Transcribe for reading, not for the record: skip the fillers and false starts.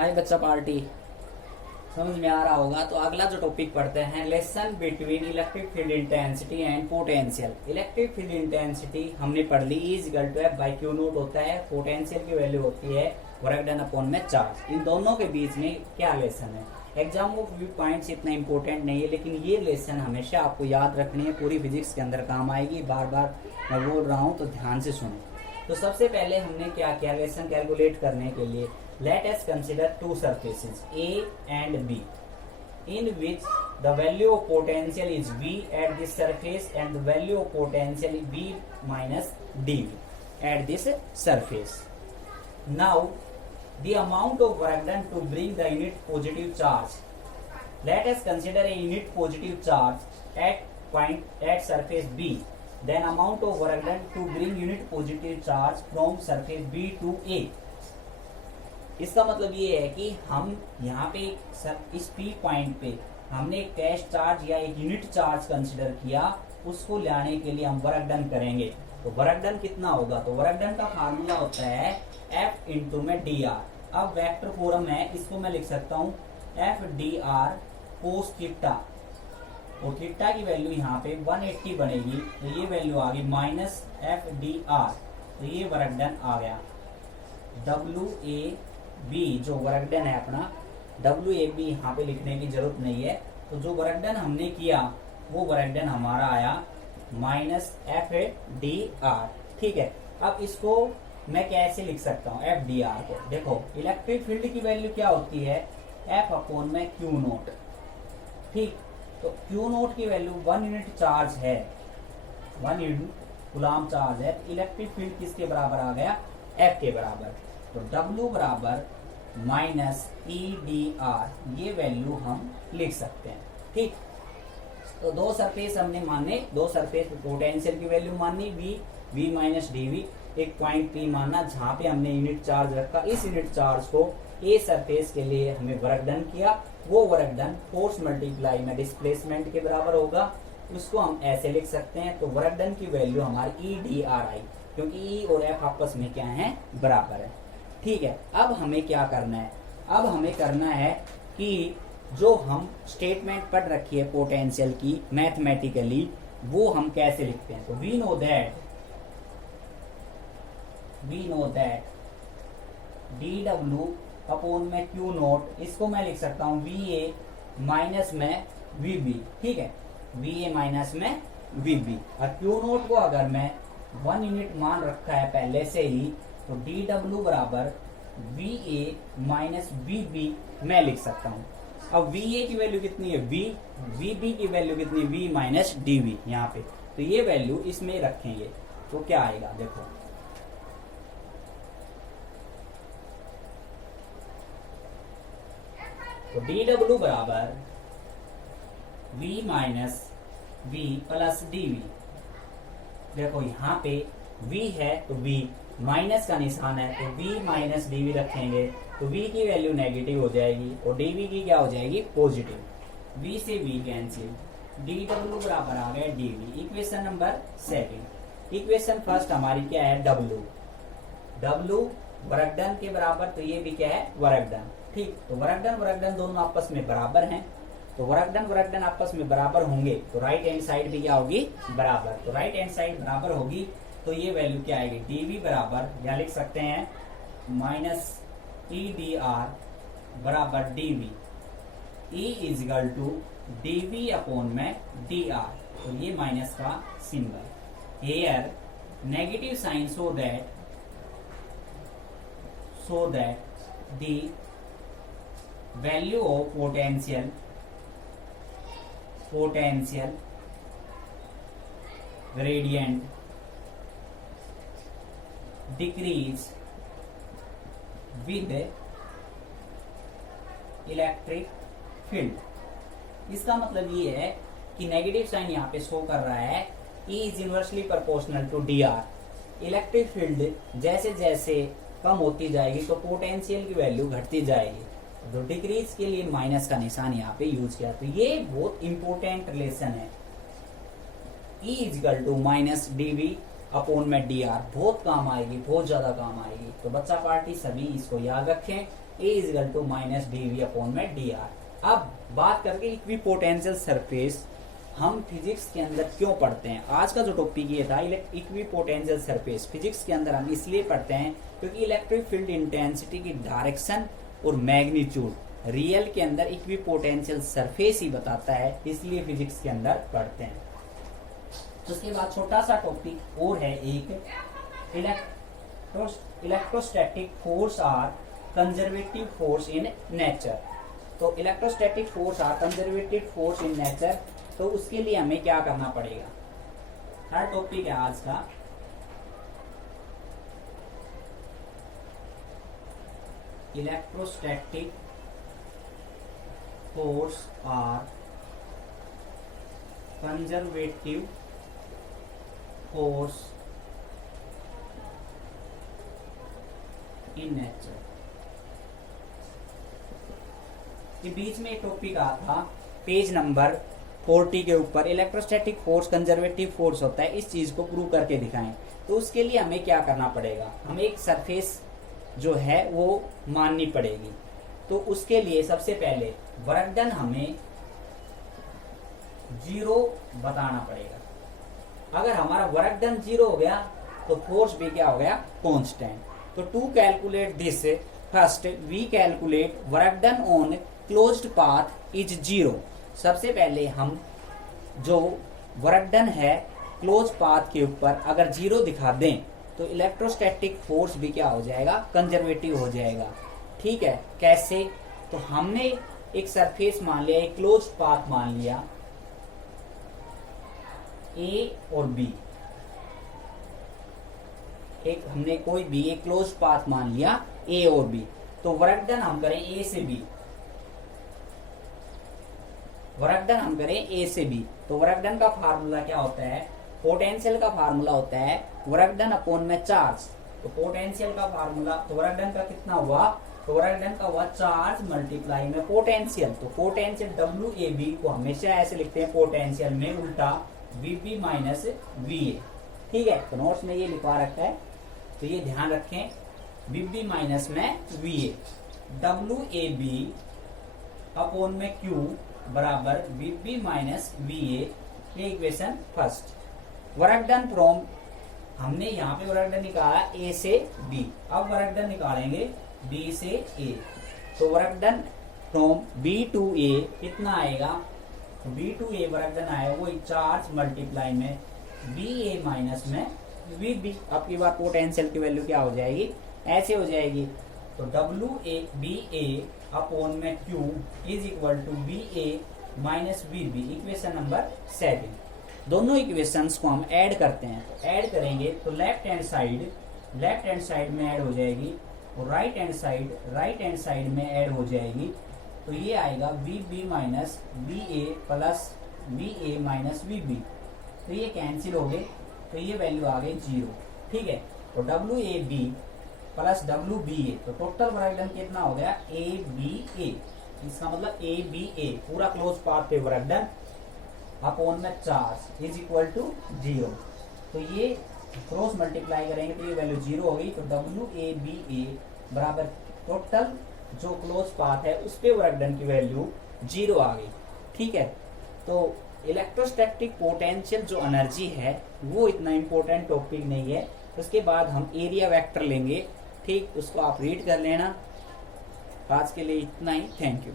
हाय बच्चा पार्टी, समझ में आ रहा होगा। तो अगला जो टॉपिक पढ़ते हैं, relation between electric field intensity and potential. Electric field intensity हमने पढ़ ली, E equal to F by q naught होता है। पोटेंशियल की वैल्यू होती है वर्क डन अपॉन में चार्ज। इन दोनों के बीच में क्या रिलेशन है? एग्जाम ऑफ व्यू पॉइंट्स इतना इंपॉर्टेंट नहीं है, लेकिन ये रिलेशन हमेशा आपको याद रखनी है, पूरी फिजिक्स के अंदर काम आएगी। बार बार मैं बोल रहा हूँ तो ध्यान से सुनो। तो सबसे पहले हमने क्या किया, रिलेशन कैलकुलेट करने के लिए let us consider two surfaces A and B in which the value of potential is V at this surface and the value of potential is V minus dV at this surface. Now the amount of work done to bring the unit positive charge. Let us consider a unit positive charge at point at surface B. Then amount of work done to bring unit positive charge from surface B to A. इसका मतलब ये है कि हम यहाँ पे इस P point पे हमने एक कैश चार्ज या एक यूनिट चार्ज कंसिडर किया, उसको लाने के लिए हम वर्क डन करेंगे। तो वर्क डन कितना होगा? तो वर्क डन का फार्मूला होता है F इंटू में dr। अब वेक्टर फॉर्म है, इसको मैं लिख सकता हूँ F dr कोस थीटा। और थीटा की वैल्यू यहाँ पे 180 बनेगी, तो ये वैल्यू आ गई माइनस F dr। तो ये वर्क डन आ गया। WAB जो वर्क डन है अपना, WAB यहाँ पे लिखने की जरूरत नहीं है। तो जो वर्क डन हमने किया वो वर्क डन हमारा आया माइनस FDR। ठीक है, अब इसको मैं कैसे लिख सकता हूँ FDR को? देखो, इलेक्ट्रिक फील्ड की वैल्यू क्या होती है? F अपॉन में Q नोट। ठीक, तो Q नोट की वैल्यू 1 यूनिट चार्ज है, 1 यूनिट कूलम चार्ज है। तो इलेक्ट्रिक फील्ड किसके बराबर आ गया? F के बराबर। तो W बराबर माइनस EDR, ये वैल्यू हम लिख सकते हैं। ठीक, तो दो सरफेस हमने माने, दो सरफेस पोटेंशियल की वैल्यू मानी V माइनस DV। एक पॉइंट P माना जहां पे हमने यूनिट चार्ज रखा। इस यूनिट चार्ज को A सरफेस के लिए हमें वर्क डन किया, वो वर्क डन फोर्स मल्टीप्लाई में डिस्प्लेसमेंट के बराबर होगा। उसको हम ऐसे लिख सकते हैं। तो वर्क डन की वैल्यू हमारी EDR आई, क्योंकि E और F आपस में क्या है? बराबर है। ठीक है, अब हमें क्या करना है? अब हमें करना है कि जो हम स्टेटमेंट पढ़ रखी है पोटेंशियल की मैथमेटिकली, वो हम कैसे लिखते हैं। तो we know that DW upon में Q नोट, इसको मैं लिख सकता हूँ VA माइनस में VB। ठीक है, VA माइनस में VB। और Q नोट को अगर मैं 1 यूनिट मान रखा है पहले से ही, तो DW बराबर VA माइनस VB मैं लिख सकता हूँ। अब VA की वैल्यू कितनी है? V। VB की वैल्यू कितनी? V माइनस DV यहाँ पे। तो ये वैल्यू इसमें रखेंगे तो क्या आएगा? देखो, तो DW बराबर V minus V plus DV। देखो यहाँ पे V है तो V माइनस का निशान है, तो V माइनस DV रखेंगे तो V की वैल्यू नेगेटिव हो जाएगी और DV की क्या हो जाएगी? पॉजिटिव। V से V कैंसिल, DW बराबर आ गया DV। Equation number 2। Equation first हमारी क्या है? W वर्क डन के बराबर, तो ये भी क्या है? Work done. ठीक, तो वर्क डन दोनों आपस में बराबर हैं। तो वर्क डन आपस में बराबर होंगे तो राइट हैंड साइड भी क्या होगी? बराबर। तो राइट हैंड साइड बराबर होगी तो ये वैल्यू क्या आएगी? DV बराबर, या लिख सकते हैं माइनस EDR बराबर DV। E is equal to DV upon में DR। तो ये माइनस का symbol here, negative sign, so that the value of potential gradient decrease with electric field. इसका मतलब ये है कि नेगेटिव साइन यहाँ पे शो कर रहा है E is inversely proportional to DR। Electric field जैसे जैसे कम होती जाएगी तो पोटेंशियल की वैल्यू घटती जाएगी। तो डिक्रीज के लिए माइनस का निशान यहाँ पे यूज किया। तो ये बहुत इंपॉर्टेंट रिलेशन है, E is equal to minus DV upon में DR। बहुत काम आएगी, बहुत ज्यादा काम आएगी। तो बच्चा पार्टी सभी इसको याद रखें। A equal to minus d V upon में डी आर। अब बात करके इक्विपोटेंशियल सरफेस हम फिजिक्स के अंदर क्यों पढ़ते हैं। आज का जो टॉपिक ये था इक्विपोटेंशियल सरफेस। फिजिक्स के अंदर हम इसलिए पढ़ते हैं क्योंकि इलेक्ट्रिक फील्ड इंटेंसिटी की डायरेक्शन और मैग्नीट्यूड रियल के अंदर इक्विपोटेंशियल सरफेस ही बताता है, इसलिए फिजिक्स के अंदर पढ़ते हैं। तो उसके बाद छोटा सा टॉपिक और है एक, electrostatic force are conservative force in nature. तो electrostatic force are conservative force in nature, तो उसके लिए हमें क्या करना पड़ेगा। थर्ड टॉपिक है आज का, electrostatic force are conservative force in nature. ये बीच में एक टॉपिक आ था पेज नंबर 40 के ऊपर, इलेक्ट्रोस्टैटिक फोर्स कंजर्वेटिव फोर्स होता है, इस चीज को प्रूव करके दिखाएं। तो उसके लिए हमें क्या करना पड़ेगा, हमें एक सरफेस जो है वो माननी पड़ेगी। तो उसके लिए सबसे पहले वर्क डन हमें 0 बताना पड़ेगा। अगर हमारा वर्क डन 0 हो गया तो फोर्स भी क्या हो गया, कांस्टेंट। तो to calculate this, first we calculate work done on closed path is 0। सबसे पहले हम जो वर्क डन है क्लोज पाथ के ऊपर अगर 0 दिखा दें तो इलेक्ट्रोस्टैटिक फोर्स भी क्या हो जाएगा, कंजर्वेटिव हो जाएगा। ठीक है, कैसे, तो हमने एक सरफेस मान लिया, एक क्लोज पाथ मान लिया ए और बी, एक हमने कोई भी एक क्लोज पाथ मान लिया ए और बी। तो वर्क डन हम करें ए से बी, वर्क डन हम करें ए से बी। तो वर्क डन का फार्मूला क्या होता है, पोटेंशियल का फार्मूला होता है वर्क डन अपॉन में चार्ज। तो पोटेंशियल का फार्मूला, तो वर्क डन का कितना हुआ, तो वर्क डन का हुआ चार्ज मल्टीप्लाई में पोटेंशियल। तो पोटेंशियल डब्ल्यू ए बी को हमेशा ऐसे लिखते हैं पोटेंशियल में उल्टा V B minus V A. ठीक है, तो नोट्स में ये लिखवा रखा है, तो ये ध्यान रखें, वी बी माइनस में V A, W A B upon में क्यू बराबर V B minus V A. ये equation first. Work done from, हमने यहाँ पे वर्क डन निकाला ए से बी, अब वर्क डन निकालेंगे बी से ए। तो work done from B to A कितना आएगा, तो B to A work done आएगा वो चार्ज मल्टीप्लाई में बी ए माइनस में वी बी। अब की बार पोटेंशियल की वैल्यू क्या हो जाएगी, ऐसे हो जाएगी, तो W A B A upon में Q is equal to B A minus V B. Equation number 7। दोनों इक्वेशंस को हम ऐड करते हैं, तो ऐड करेंगे तो लेफ्ट हैंड साइड में ऐड हो जाएगी और राइट हैंड साइड में ऐड हो जाएगी। तो ये आएगा V B minus V A plus V A minus V B. तो ये कैंसिल हो गए, तो ये वैल्यू आ गई 0। ठीक है, तो W A B plus W B A, तो टोटल वर्क डन कितना हो गया, ए बी ए। इसका मतलब ए बी ए पूरा क्लोज पाथ पे वर्क डन अपॉन में चार्ज इज इक्वल टू 0। तो ये क्रॉस मल्टीप्लाई करेंगे तो ये वैल्यू 0 हो गई। तो डब्ल्यू ए बी ए बराबर टोटल जो क्लोज पाथ है उस पे वर्क डन की वैल्यू 0 आ गई। ठीक है, तो इलेक्ट्रोस्टैटिक पोटेंशियल जो एनर्जी है वो इतना इंपॉर्टेंट टॉपिक नहीं है। उसके बाद हम एरिया वेक्टर लेंगे, ठीक, उसको आप रीड कर लेना। आज के लिए इतना ही, थैंक यू।